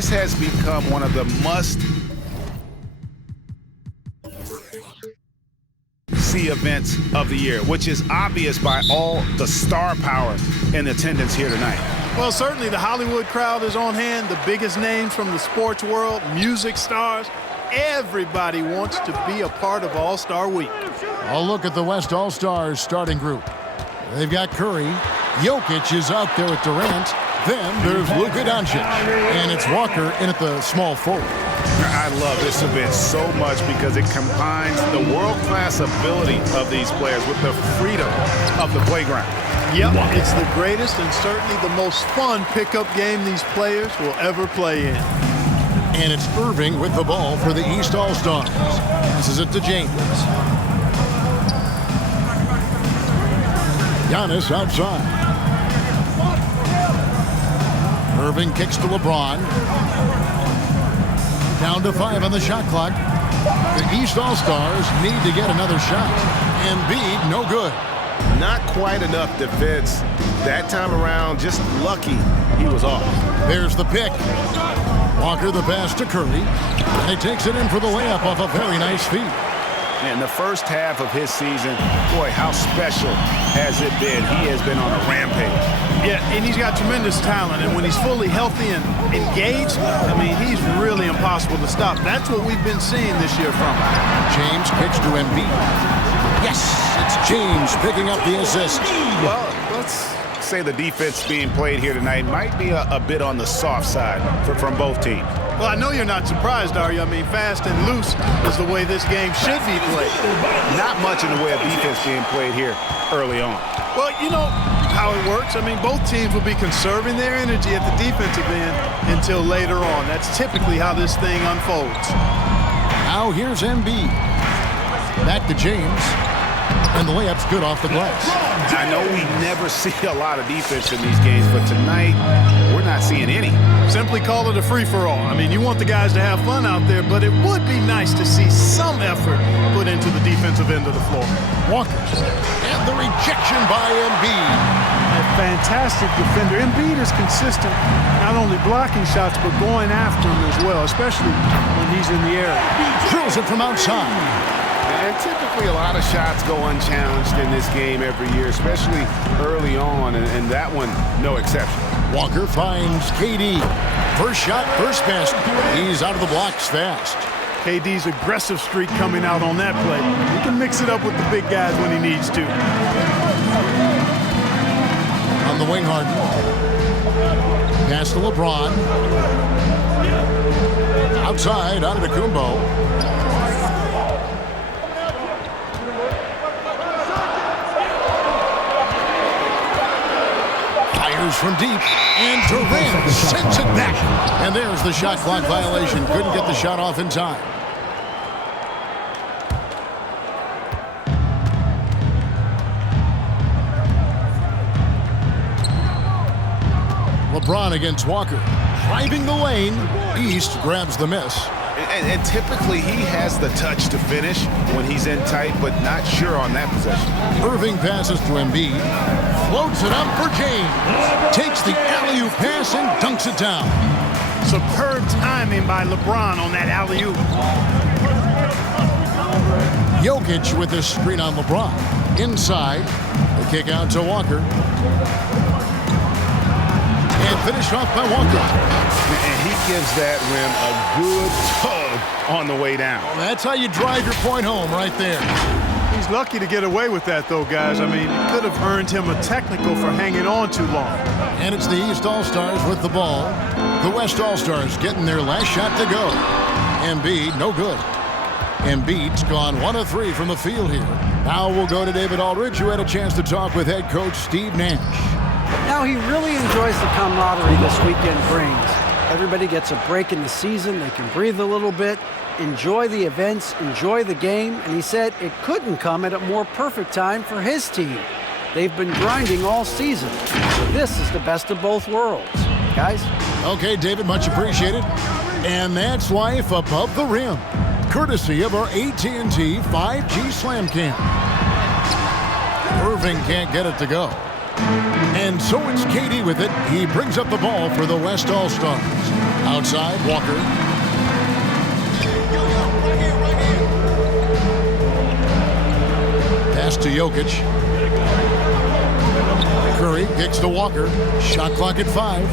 This has become one of the must-see events of the year, which is obvious by all the star power in attendance here tonight. Well, certainly the Hollywood crowd is on hand, the biggest names from the sports world, music stars. Everybody wants to be a part of All-Star Week. I'll look at the West All-Stars starting group. They've got Curry. Jokic is out there with Durant. Then there's Luka Doncic. And it's Walker in at the small forward. I love this event so much because it combines the world-class ability of these players with the freedom of the playground. Yep, it's the greatest and certainly the most fun pickup game these players will ever play in. And it's Irving with the ball for the East All-Stars. Passes it to James. Giannis outside. Irving kicks to LeBron. Down to 5 on the shot clock. The East All-Stars need to get another shot. Embiid, no good. Not quite enough defense that time around. Just lucky he was off. There's the pick. Walker the pass to Curry. And he takes it in for the layup off a very nice feed. In the first half of his season, boy, how special has it been? He has been on a rampage. Yeah, and he's got tremendous talent. And when he's fully healthy and engaged, I mean, he's really impossible to stop. That's what we've been seeing this year from him. James kicks to Embiid. Yes, it's James picking up the assist. Well, let's say the defense being played here tonight might be a bit on the soft side from both teams. Well, I know you're not surprised, are you? I mean, fast and loose is the way this game should be played. Not much in the way of defense being played here early on. Well, you know how it works. I mean, both teams will be conserving their energy at the defensive end until later on. That's typically how this thing unfolds. Now here's Embiid. Back to James. And the layup's good off the glass. I know we never see a lot of defense in these games, but tonight we're not seeing any. Simply call it a free-for-all. I mean, you want the guys to have fun out there, but it would be nice to see some effort put into the defensive end of the floor. Walker. And the rejection by Embiid. A fantastic defender. Embiid is consistent, not only blocking shots, but going after them as well, especially when he's in the air. Drills it from outside. And typically a lot of shots go unchallenged in this game every year, especially early on, and that one, no exception. Walker finds KD. First shot, first pass. He's out of the blocks fast. KD's aggressive streak coming out on that play. He can mix it up with the big guys when he needs to. On the wing, Harden. Pass to LeBron. Outside, Antetokounmpo. From deep, and Durant sends it back. And there's the shot clock violation. Couldn't get the shot off in time. LeBron against Walker. Driving the lane. East grabs the miss. And typically he has the touch to finish when he's in tight, but not sure on that possession. Irving passes to Embiid. Floats it up for James. Takes the alley-oop pass and dunks it down. Superb timing by LeBron on that alley-oop. Jokic with the screen on LeBron. Inside. The kick out to Walker. And finished off by Walker. And he gives that rim a good tug on the way down. Well, that's how you drive your point home right there. He's lucky to get away with that, though, guys. I mean, it could have earned him a technical for hanging on too long. And it's the East All-Stars with the ball. The West All-Stars getting their last shot to go. Embiid, no good. Embiid's gone 1 of 3 from the field here. Now we'll go to David Aldridge, who had a chance to talk with head coach Steve Nash. Now he really enjoys the camaraderie this weekend brings. Everybody gets a break in the season. They can breathe a little bit, enjoy the events, enjoy the game. And he said it couldn't come at a more perfect time for his team. They've been grinding all season. So this is the best of both worlds. Guys? Okay, David, much appreciated. And that's Life Above the Rim, courtesy of our AT&T 5G Slam Cam. Irving can't get it to go. And so it's KD with it. He brings up the ball for the West All-Stars. Outside, Walker. Pass to Jokic. Curry kicks to Walker. Shot clock at 5.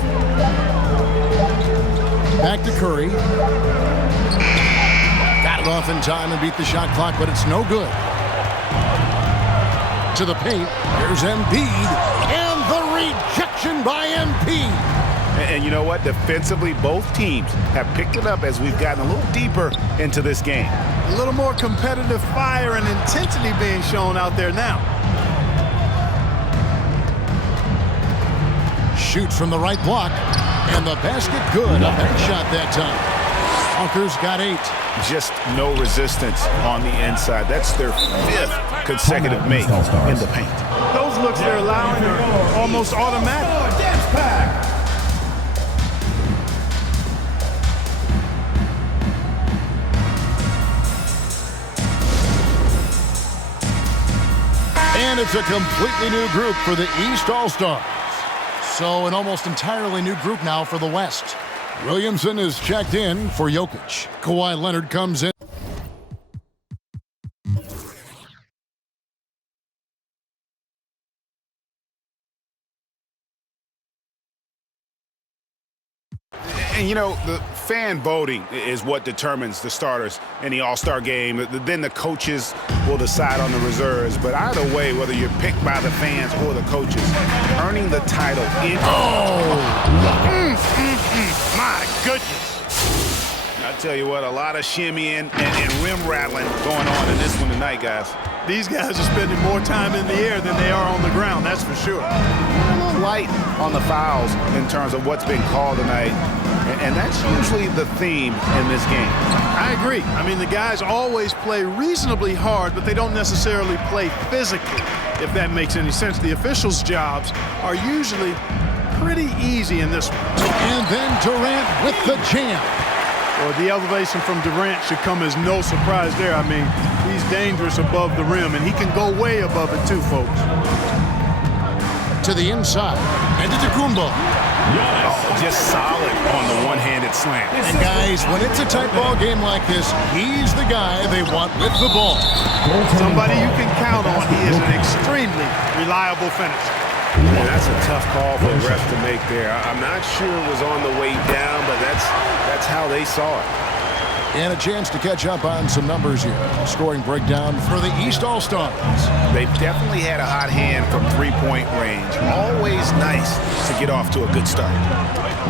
Back to Curry. Got it off in time and beat the shot clock, but it's no good. To the paint. Here's Embiid. And the rejection by Embiid. And you know what? Defensively, both teams have picked it up as we've gotten a little deeper into this game. A little more competitive fire and intensity being shown out there now. Shoots from the right block. And the basket good. A bank shot that time. Walker's got 8. Just no resistance on the inside. That's their 5th consecutive make in the paint. Those looks they're allowing are almost automatic. And it's a completely new group for the East All-Stars. So an almost entirely new group now for the West. Williamson is checked in for Jokic. Kawhi Leonard comes in. And, you know, the fan voting is what determines the starters in the All-Star game. Then the coaches will decide on the reserves. But either way, whether you're picked by the fans or the coaches, earning the title in... My goodness. I tell you what, a lot of shimmying and rim rattling going on in this one tonight, guys. These guys are spending more time in the air than they are on the ground, that's for sure. A little light on the fouls in terms of what's been called tonight. And that's usually the theme in this game. I agree. I mean, the guys always play reasonably hard, but they don't necessarily play physically, if that makes any sense. The officials' jobs are usually pretty easy in this one. And then Durant with the jam. Well, the elevation from Durant should come as no surprise there. I mean, he's dangerous above the rim, and he can go way above it too, folks. To the inside. And to Kumbo. Oh, just solid on the one-handed slam. And guys, when it's a tight ball game like this, he's the guy they want with the ball. Somebody you can count on. He is an extremely reliable finisher. Yeah, that's a tough call for the ref to make there. I'm not sure it was on the way down, but that's how they saw it. And a chance to catch up on some numbers here. Scoring breakdown for the East All-Stars. They've definitely had a hot hand from three-point range. Always nice to get off to a good start.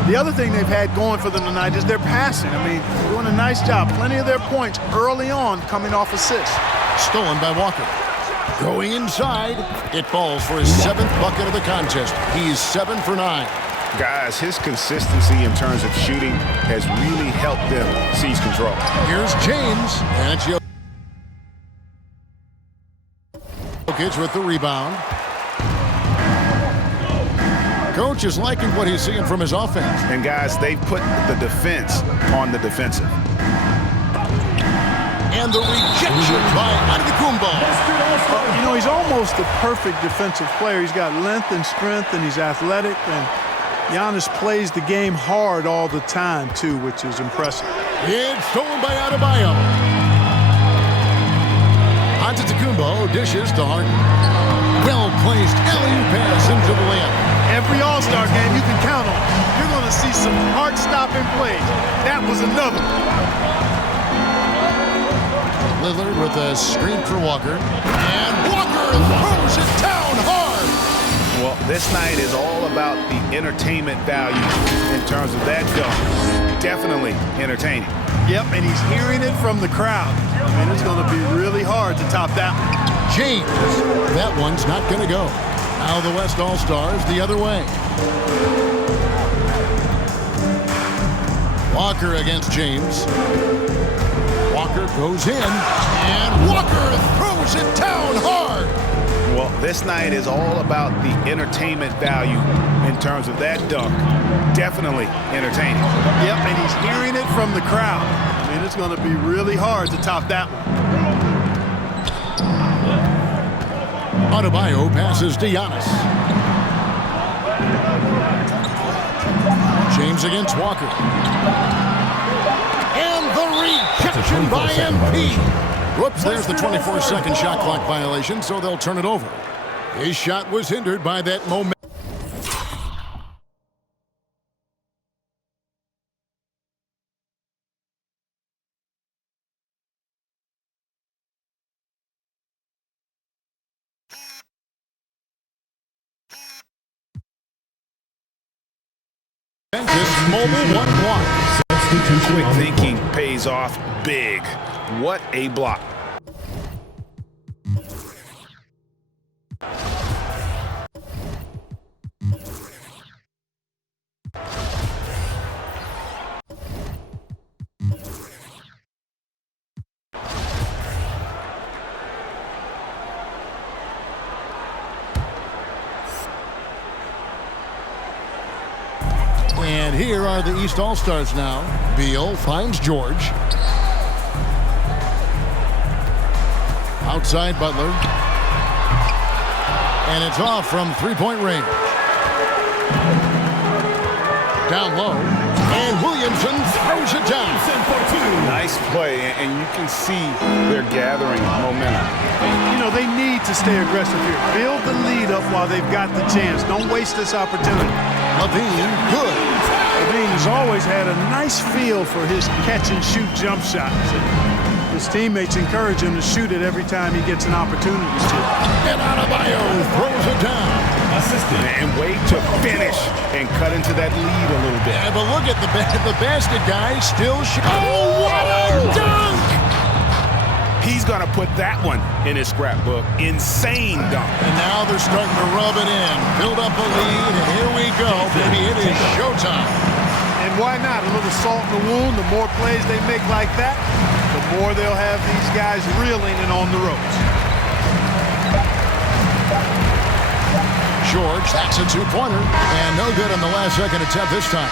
The other thing they've had going for them tonight is their passing. I mean, doing a nice job. Plenty of their points early on coming off assists. Stolen by Walker. Going inside. It falls for his 7th bucket of the contest. He's 7 for 9. Guys, his consistency in terms of shooting has really helped them seize control. Here's James. And it's Jokic with the rebound. Coach is liking what he's seeing from his offense. And guys, they've put the defense on the defensive. And the rejection by Antetokounmpo. You know, he's almost the perfect defensive player. He's got length and strength, and he's athletic. And Giannis plays the game hard all the time, too, which is impressive. It's stolen by Adebayo. Antetokounmpo dishes to Harden. Well-placed alley-oop pass into the layup. Every All-Star game you can count on. You're going to see some heart-stopping plays. That was another one. Lillard with a screen for Walker. And Walker throws it down hard. Well, this night is all about the entertainment value in terms of that dunk. Definitely entertaining. Yep, and he's hearing it from the crowd. I mean, it's going to be really hard to top that one. James. That one's not going to go. Now the West All-Stars the other way. Walker against James. Walker goes in, and Walker throws it down hard. Well, this night is all about the entertainment value in terms of that dunk. Definitely entertaining. Yep, and he's hearing it from the crowd. I mean, it's going to be really hard to top that one. Adebayo passes to Giannis. James against Walker. And the rejection by MP. Whoops, there's the 24-second shot clock violation, so they'll turn it over. His shot was hindered by that momentum. This mobile one block. Quick thinking pays off big. What a block. And here are the East All-Stars now. Beal finds George. Outside Butler. And it's off from three-point range. Down low. And Williamson throws it down. Nice play, and you can see they're gathering momentum. You know, they need to stay aggressive here. Build the lead up while they've got the chance. Don't waste this opportunity. Levine, good. Levine has always had a nice feel for his catch-and-shoot jump shots. His teammates encourage him to shoot it every time he gets an opportunity to. And Adebayo throws it down. And wait to finish and cut into that lead a little bit. Yeah, but look at the basket guy still shooting. Oh, what a dunk! He's going to put that one in his scrapbook. Insane dunk. And now they're starting to rub it in. Build up a lead, and here we go. Baby, it is showtime. And why not? A little salt in the wound. The more plays they make like that, the more they'll have these guys reeling and on the ropes. George, that's a two-pointer. And no good on the last second attempt this time.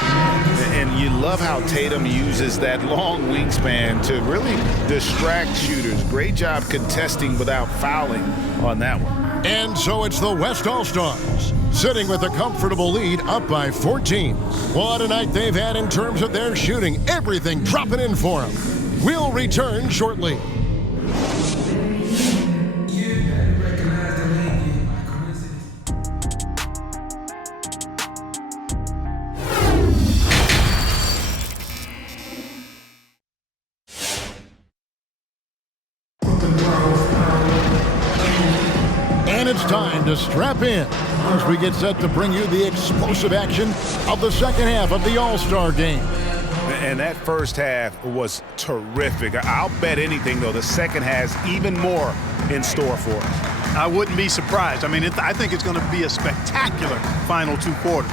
And you love how Tatum uses that long wingspan to really distract shooters. Great job contesting without fouling on that one. And so it's the West All-Stars, sitting with a comfortable lead up by 14. What a night they've had in terms of their shooting. Everything dropping in for them. We'll return shortly. And it's time to strap in as we get set to bring you the explosive action of the second half of the All-Star game. And that first half was terrific. I'll bet anything, though, the second has even more in store for us. I wouldn't be surprised. I mean, I think it's going to be a spectacular final two quarters.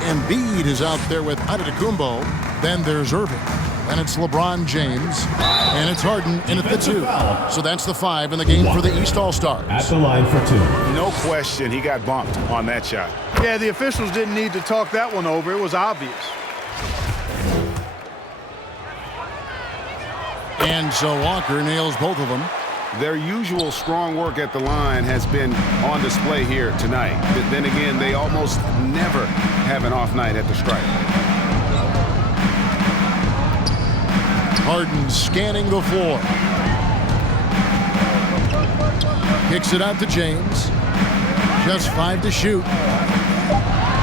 Embiid is out there with Antetokounmpo. Then there's Irving. Then it's LeBron James. And it's Harden in at the 2. So that's the 5 in the game for the East All-Stars. At the line for 2. No question he got bumped on that shot. Yeah, the officials didn't need to talk that one over. It was obvious. And so Walker nails both of them. Their usual strong work at the line has been on display here tonight. But then again, they almost never have an off night at the stripe. Harden scanning the floor. Kicks it out to James. Just 5 to shoot.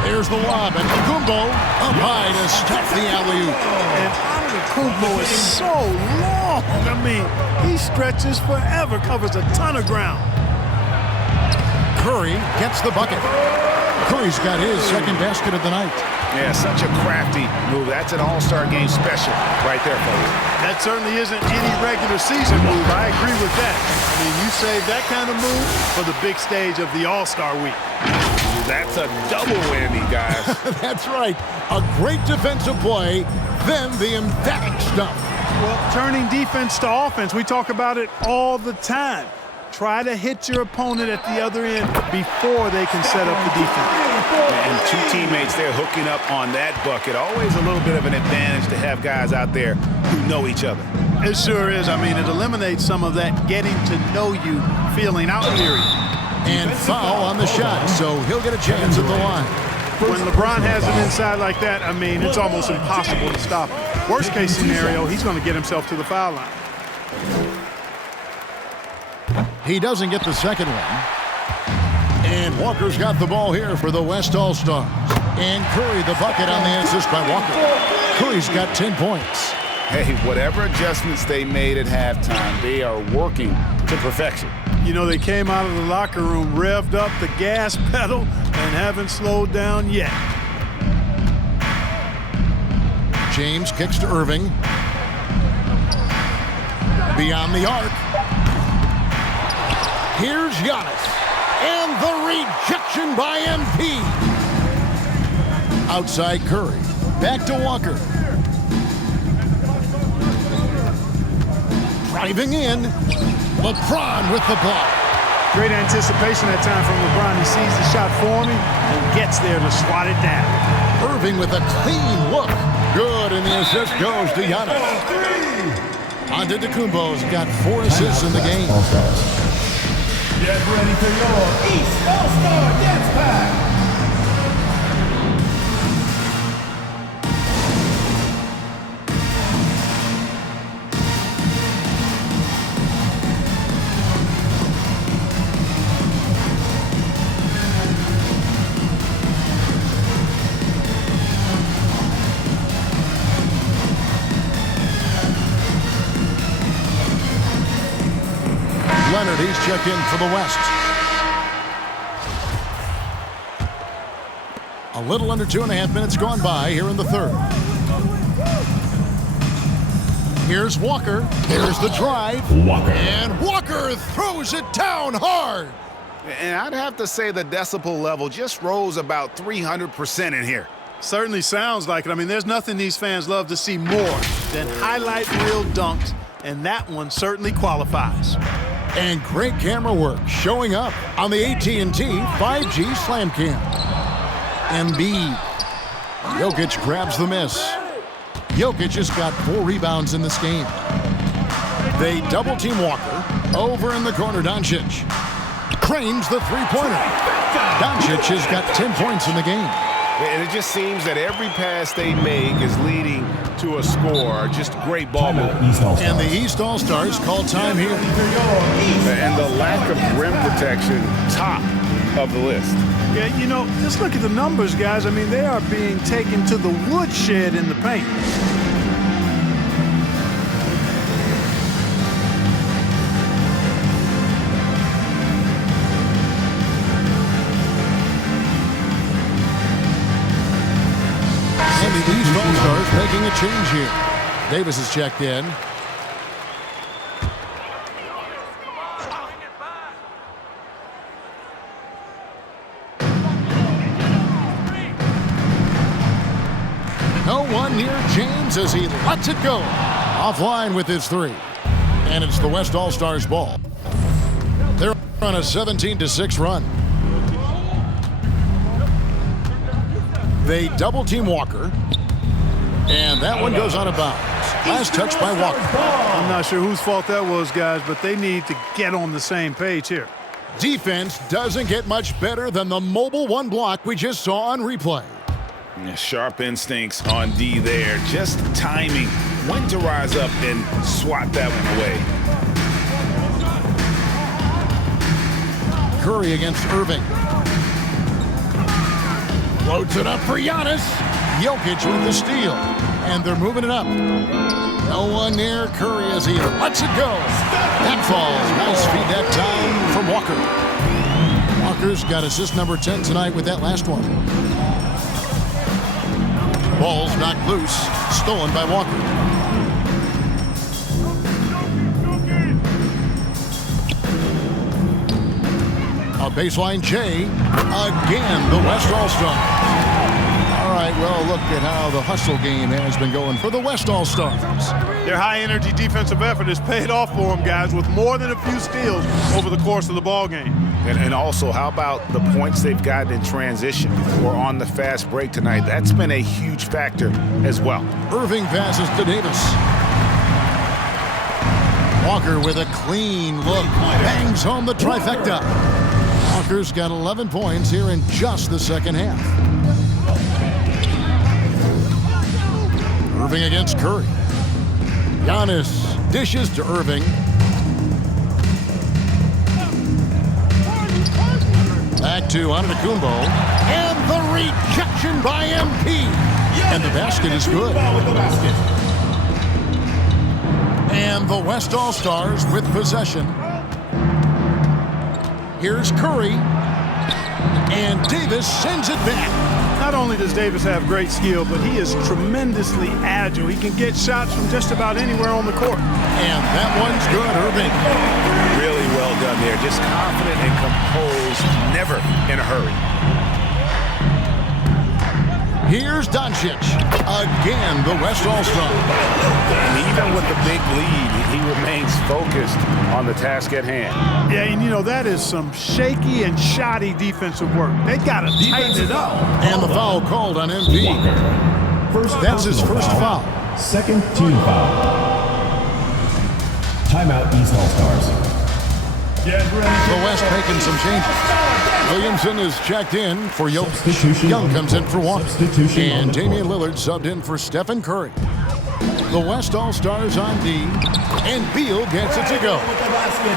There's the lob, and Kumbo up high to stuff the alley-oop. And Antetokounmpo is so long. I mean, he stretches forever, covers a ton of ground. Curry gets the bucket. Curry's got his second basket of the night. Yeah, such a crafty move. That's an all-star game special right there, folks. That certainly isn't any regular season move. I agree with that. I mean, you save that kind of move for the big stage of the All-Star week. That's a double whammy, guys. That's right. A great defensive play, then the emphatic stuff. Well, turning defense to offense, we talk about it all the time. Try to hit your opponent at the other end before they can set up the defense. And two teammates there hooking up on that bucket. Always a little bit of an advantage to have guys out there who know each other. It sure is. I mean, it eliminates some of that getting to know you feeling out period. And foul on the shot, so he'll get a chance at the line. first. When LeBron has him inside like that, I mean, it's almost impossible to stop him. Worst case scenario, he's going to get himself to the foul line. He doesn't get the second one. And Walker's got the ball here for the West All-Stars. And Curry the bucket on the assist by Walker. Curry's got 10 points. Hey, whatever adjustments they made at halftime, they are working to perfection. You know, they came out of the locker room, revved up the gas pedal, and haven't slowed down yet. James kicks to Irving. Beyond the arc. Here's Giannis. And the rejection by MP. Outside Curry. Back to Walker. Driving in. LeBron with the block. Great anticipation that time from LeBron. He sees the shot forming and gets there to swat it down. Irving with a clean look. Good, and the assist goes to Giannis. Antetokounmpo's got 4 assists in the game. Get ready for your East All-Star Dance Pack. Leonard, he's checked in for the West. A little under 2.5 minutes gone by here in the third. Here's Walker. Here's the drive. Walker. And Walker throws it down hard. And I'd have to say the decibel level just rose about 300% in here. Certainly sounds like it. I mean, there's nothing these fans love to see more than highlight reel dunks, and that one certainly qualifies. And great camera work showing up on the AT&T 5G Slam Cam. Embiid. Jokic grabs the miss. Jokic has got 4 rebounds in this game. They double-team Walker. Over in the corner, Doncic. Cranes the three-pointer. Doncic has got 10 points in the game. And it just seems that every pass they make is leading to a score. Just great ball movement. And the East All-Stars call time here. And the lack of rim protection, top of the list. Yeah, you know, just look at the numbers, guys. I mean, they are being taken to the woodshed in the paint. And the East All-Stars making a change here. Davis is checked in. No one near James as he lets it go. Offline with his 3. And it's the West All-Stars ball. They're on a 17-6 run. They double-team Walker. And that one goes out of bounds. Last touch by Walker. I'm not sure whose fault that was, guys, but they need to get on the same page here. Defense doesn't get much better than the mobile 1 block we just saw on replay. Yeah, sharp instincts on D there. Just timing when to rise up and swat that one away. Curry against Irving. Floats it up for Giannis. Jokic with the steal. And they're moving it up. No one near Curry as he lets it go. That falls. Nice feed that time from Walker. Walker's got assist number 10 tonight with that last one. Ball's knocked loose. Stolen by Walker. A baseline J. Again, the West All-Stars. All right, well, look at how the hustle game has been going for the West All-Stars. Their high-energy defensive effort has paid off for them, guys, with more than a few steals over the course of the ball game. And also, how about the points they've gotten in transition or on the fast break tonight? That's been a huge factor as well. Irving passes to Davis. Walker with a clean look. Bangs home the trifecta. Walker's got 11 points here in just the second half. Irving against Curry. Giannis dishes to Irving. Back to Antetokounmpo. And the rejection by MP. And the basket is good. And the West All-Stars with possession. Here's Curry. And Davis sends it back. Not only does Davis have great skill, but he is tremendously agile. He can get shots from just about anywhere on the court. And that one's good, Irving. Really well done there. Just confident and composed, never in a hurry. Here's Doncic. Again, the West All-Star. And even with the big lead, he remains focused on the task at hand. Yeah, and you know, that is some shaky and shoddy defensive work. They got to tighten it up. And the foul called on MP. That's his first foul. Second team foul. Timeout, East All-Stars. The West making some changes. Williamson is checked in for Jokic. Young comes in for one. And Damian Lillard subbed in for Stephen Curry. The West All-Stars on D. And Beal gets it to go.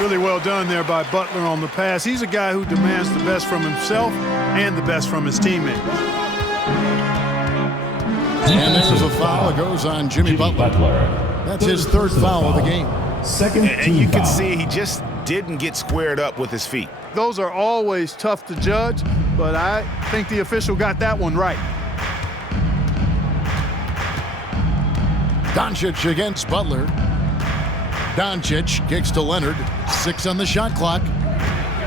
Really well done there by Butler on the pass. He's a guy who demands the best from himself and the best from his teammates. And there's a foul. It goes on Jimmy Butler. That's his third foul of the game. Second And team you can foul. see he just didn't get squared up with his feet. Those are always tough to judge, but I think the official got that one right. Doncic against Butler. Doncic kicks to Leonard. 6 on the shot clock.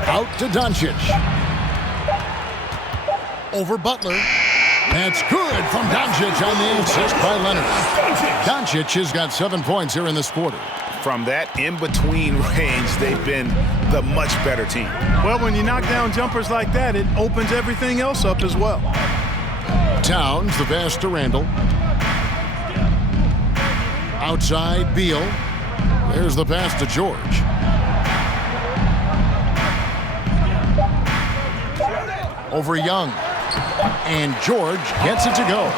Out to Doncic. Over Butler. That's good from Doncic on the assist by Leonard. Doncic has got 7 points here in this quarter. From that in-between range, they've been the much better team. Well, when you knock down jumpers like that, it opens everything else up as well. Towns, the pass to Randall. Outside, Beal. There's the pass to George. Over Young. And George gets it to go.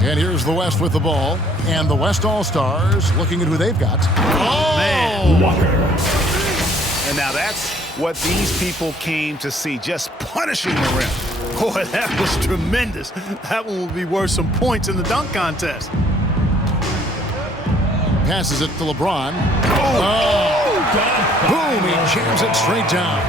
And here's the West with the ball. And the West All-Stars looking at who they've got. Oh! Man. And now that's what these people came to see, just punishing the rim. Boy, that was tremendous. That one will be worth some points in the dunk contest. Passes it to LeBron. Oh! Boom! He jams it straight down.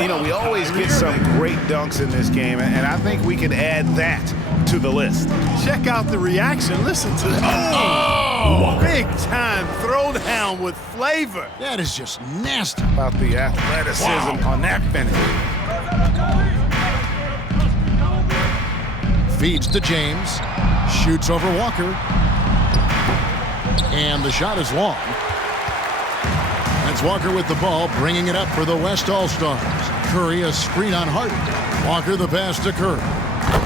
You know, we always get some great dunks in this game, and I think we could add that to the list. Check out the reaction. Listen to that. Oh! Big time throwdown with flavor. That is just nasty. About the athleticism on that finish. Feeds to James. Shoots over Walker. And the shot is long. That's Walker with the ball, bringing it up for the West All-Stars. Curry a screen on Harden. Walker the pass to Curry.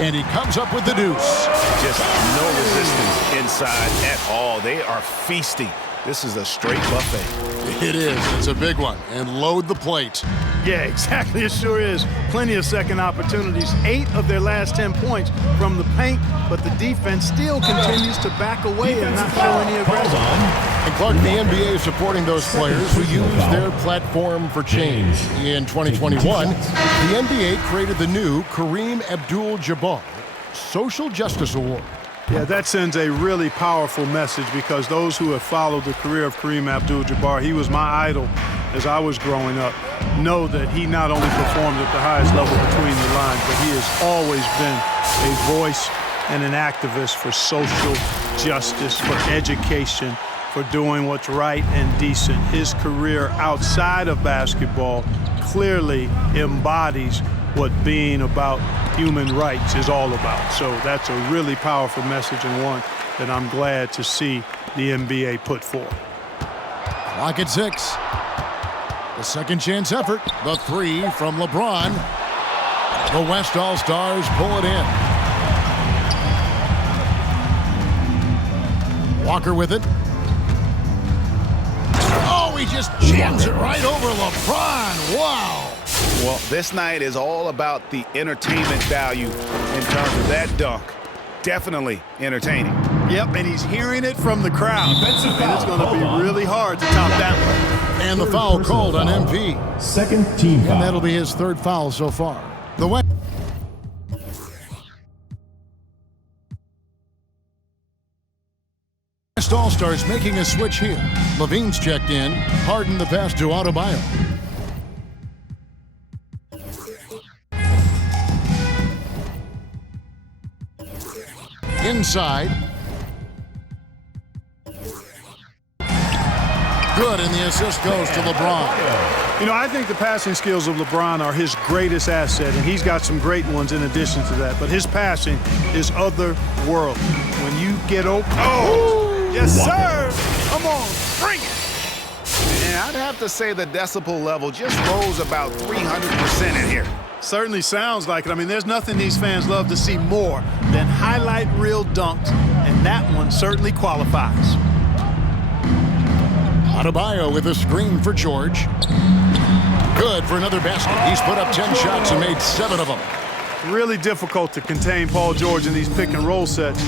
And he comes up with the deuce. Just no resistance inside at all. They are feasting. This is a straight buffet. It is. It's a big one. And load the plate. Yeah, exactly. It sure is. Plenty of second opportunities. 8 of their last 10 points from the paint, but the defense still continues to back away and not show any aggression. And Clark, the NBA is supporting those players who use their platform for change. In 2021, the NBA created the new Kareem Abdul-Jabbar Social Justice Award. Yeah, that sends a really powerful message because those who have followed the career of Kareem Abdul-Jabbar, he was my idol as I was growing up, know that he not only performed at the highest level between the lines, but he has always been a voice and an activist for social justice, for education, for doing what's right and decent. His career outside of basketball clearly embodies what being about human rights is all about. So that's a really powerful message and one that I'm glad to see the NBA put forth. Clock at 6. The second chance effort. The 3 from LeBron. The West All-Stars pull it in. Walker with it. Oh, he he just jams it right over LeBron. Wow. Well, this night is all about the entertainment value in terms of that dunk. Definitely entertaining. Yep, and he's hearing it from the crowd. And it's going to be really hard to top that one. And the foul called on MP. Second team foul. And that'll be his third foul so far. The West All-Stars making a switch here. Levine's checked in. Harden the pass to Adebayo. Inside. Good, and the assist goes to LeBron. You know, I think the passing skills of LeBron are his greatest asset, and he's got some great ones in addition to that. But his passing is otherworldly. When you get open, yes, sir. Come on, bring it. And I'd have to say the decibel level just rose about 300% in here. Certainly sounds like it. I mean, there's nothing these fans love to see more than highlight reel dunks, and that one certainly qualifies. Adebayo with a screen for George. Good for another basket. He's put up 10 shots and made 7 of them. Really difficult to contain Paul George in these pick and roll sets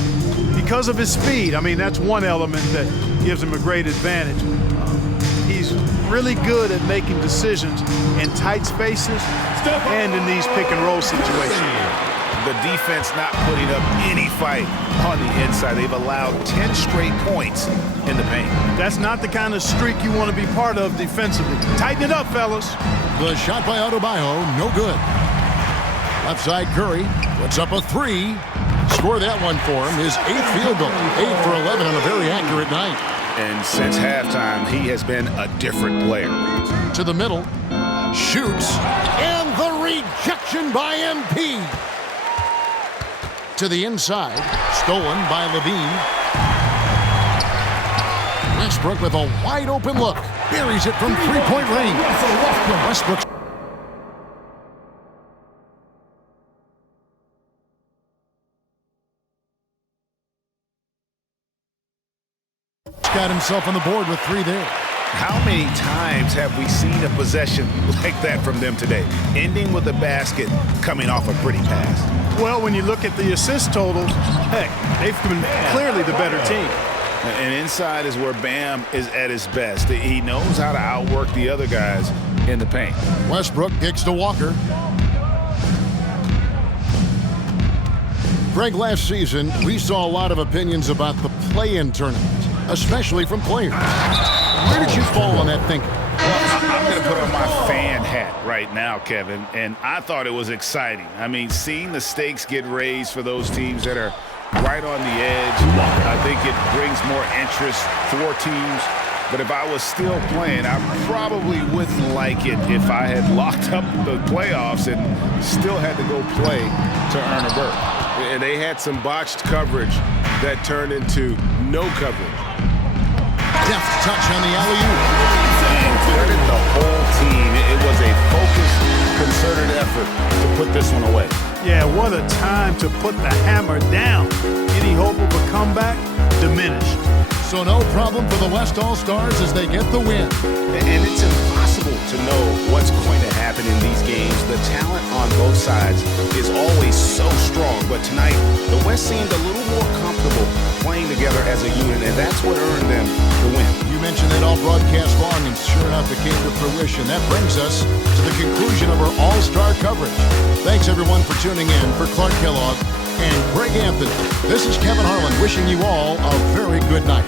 because of his speed. I mean, that's one element that gives him a great advantage. He's really good at making decisions in tight spaces and in these pick and roll situations. The defense not putting up any fight on the inside. They've allowed 10 straight points in the paint. That's not the kind of streak you want to be part of defensively. Tighten it up, fellas. The shot by Adebayo, no good. Left side, Curry puts up a 3. Score that one for him. His 8th field goal. 8 for 11 on a very accurate night. And since halftime, he has been a different player. To the middle, shoots, and the rejection by MP. To the inside, stolen by Levine. Westbrook with a wide open look. Buries it from three-point range. Westbrook. Got himself on the board with 3 there. How many times have we seen a possession like that from them today? Ending with a basket, coming off a pretty pass. Well, when you look at the assist totals, heck, they've been clearly the better team. And inside is where Bam is at his best. He knows how to outwork the other guys in the paint. Westbrook kicks to Walker. Greg, last season, we saw a lot of opinions about the play-in tournament, especially from players. Where did you fall on that thinking? Well, I'm going to put on my fan hat right now, Kevin, and I thought it was exciting. I mean, seeing the stakes get raised for those teams that are right on the edge, I think it brings more interest for teams. But if I was still playing, I probably wouldn't like it if I had locked up the playoffs and still had to go play to earn a berth. And they had some botched coverage that turned into no coverage. Deft touch on the alley-oop. And credit the whole team. It was a focused, concerted effort to put this one away. Yeah, what a time to put the hammer down. Any hope of a comeback diminished. So no problem for the West All-Stars as they get the win. And it's impossible to know what's going to happen in these games. The talent on both sides is always so strong. But tonight, the West seemed a little more comfortable playing together as a unit, and that's what earned them the win. You mentioned it all broadcast long, and sure enough, it came to fruition. That brings us to the conclusion of our All-Star coverage. Thanks, everyone, for tuning in. For Clark Kellogg and Greg Anthony, this is Kevin Harlan wishing you all a very good night.